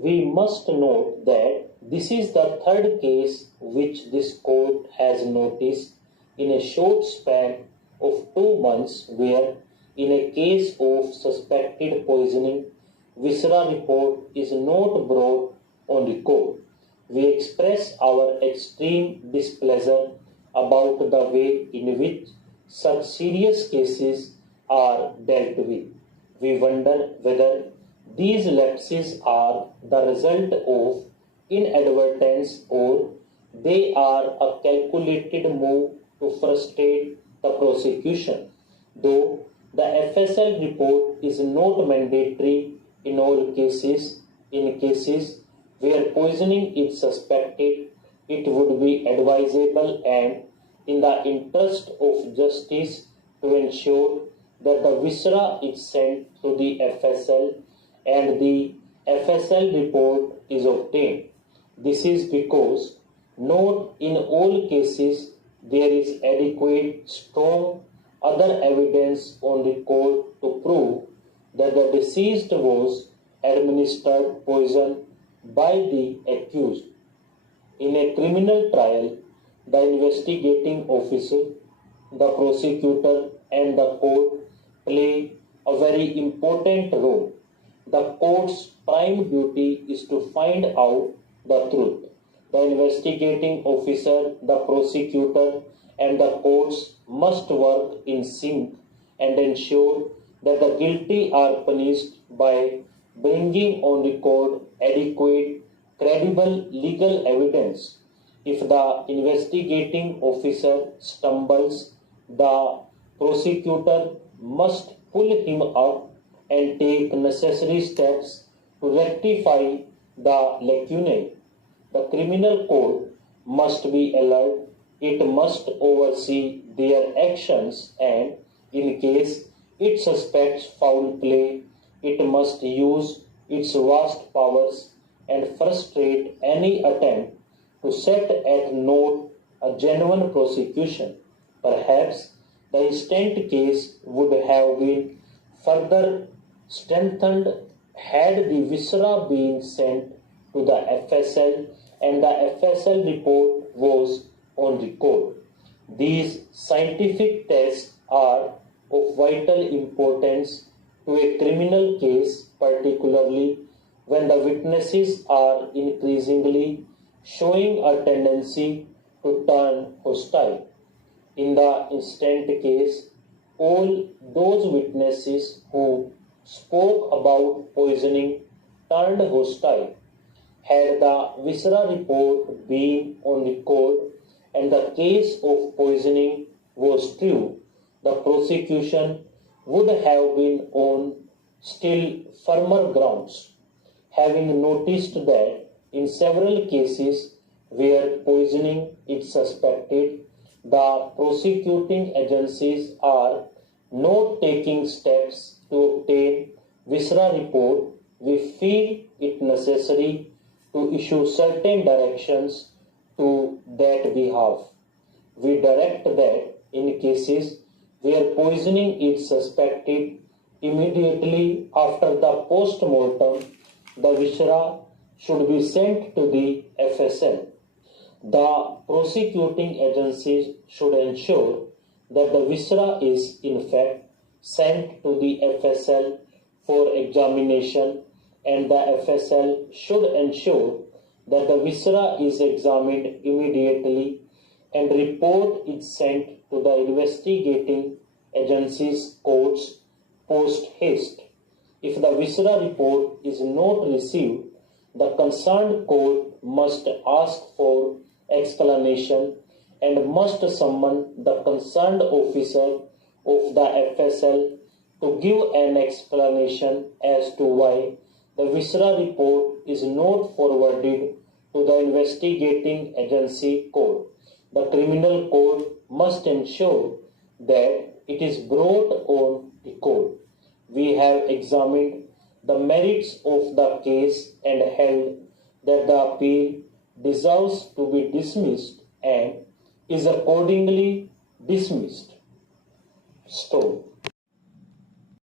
We must note that this is the third case which this court has noticed in a short span of 2 months where, in a case of suspected poisoning, viscera report is not brought on record. We express our extreme displeasure about the way in which such serious cases are dealt with. We wonder whether these lapses are the result of inadvertence or they are a calculated move to frustrate the prosecution. Though the FSL report is not mandatory in all cases, in cases where poisoning is suspected, it would be advisable and in the interest of justice to ensure that the viscera is sent to the FSL and the FSL report is obtained. This is because not in all cases there is adequate, strong other evidence on record to prove that the deceased was administered poison by the accused. In a criminal trial, the investigating officer, the prosecutor, and the court play a very important role. The court's prime duty is to find out the truth. The investigating officer, the prosecutor, and the courts must work in sync and ensure that the guilty are punished by bringing on record adequate, credible legal evidence. If the investigating officer stumbles, the prosecutor must pull him up and take necessary steps to rectify the lacunae. The criminal court must be alert, it must oversee their actions, and in case it suspects foul play, it must use its vast powers and frustrate any attempt to set at naught a genuine prosecution. Perhaps the instant case would have been further strengthened had the viscera been sent to the FSL and the FSL report was on record. These scientific tests are of vital importance to a criminal case, particularly when the witnesses are increasingly showing a tendency to turn hostile. In the instant case, all those witnesses who spoke about poisoning turned hostile. Had the viscera report been on record and the case of poisoning was true, the prosecution would have been on still firmer grounds. Having noticed that in several cases where poisoning is suspected, the prosecuting agencies are not taking steps to obtain viscera report, we feel it necessary to issue certain directions to that behalf. We direct that in cases where poisoning is suspected, immediately after the post-mortem, the viscera should be sent to the FSL. The prosecuting agencies should ensure that the viscera is in fact sent to the FSL for examination, and the FSL should ensure that the viscera is examined immediately and report is sent to the investigating agencies courts post haste. If the viscera report is not received, the concerned court must ask for explanation and must summon the concerned officer of the FSL to give an explanation as to why the viscera report is not forwarded to the investigating agency court. The criminal court must ensure that it is brought on record. We have examined the merits of the case and held that the appeal deserves to be dismissed and is accordingly dismissed. Stone.